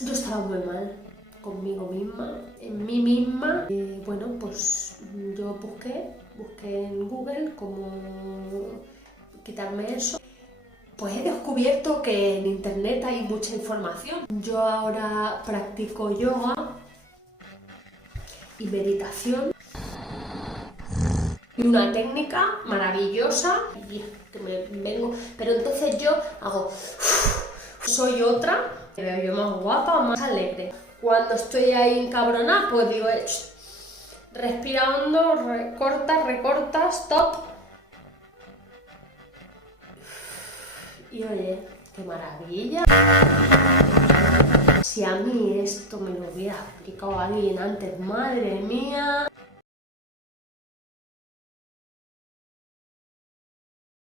yo estaba muy mal conmigo misma, en mí misma. Bueno, pues yo busqué en Google cómo quitarme eso. Pues he descubierto que en internet hay mucha información. Yo ahora practico yoga y meditación. Y una técnica maravillosa y que me vengo, pero entonces yo hago, soy otra, me veo yo más guapa, más alegre. Cuando estoy ahí encabronada, pues digo, respira hondo, recorta, stop. Y oye, qué maravilla. Si a mí esto me lo hubiera explicado alguien antes, madre mía.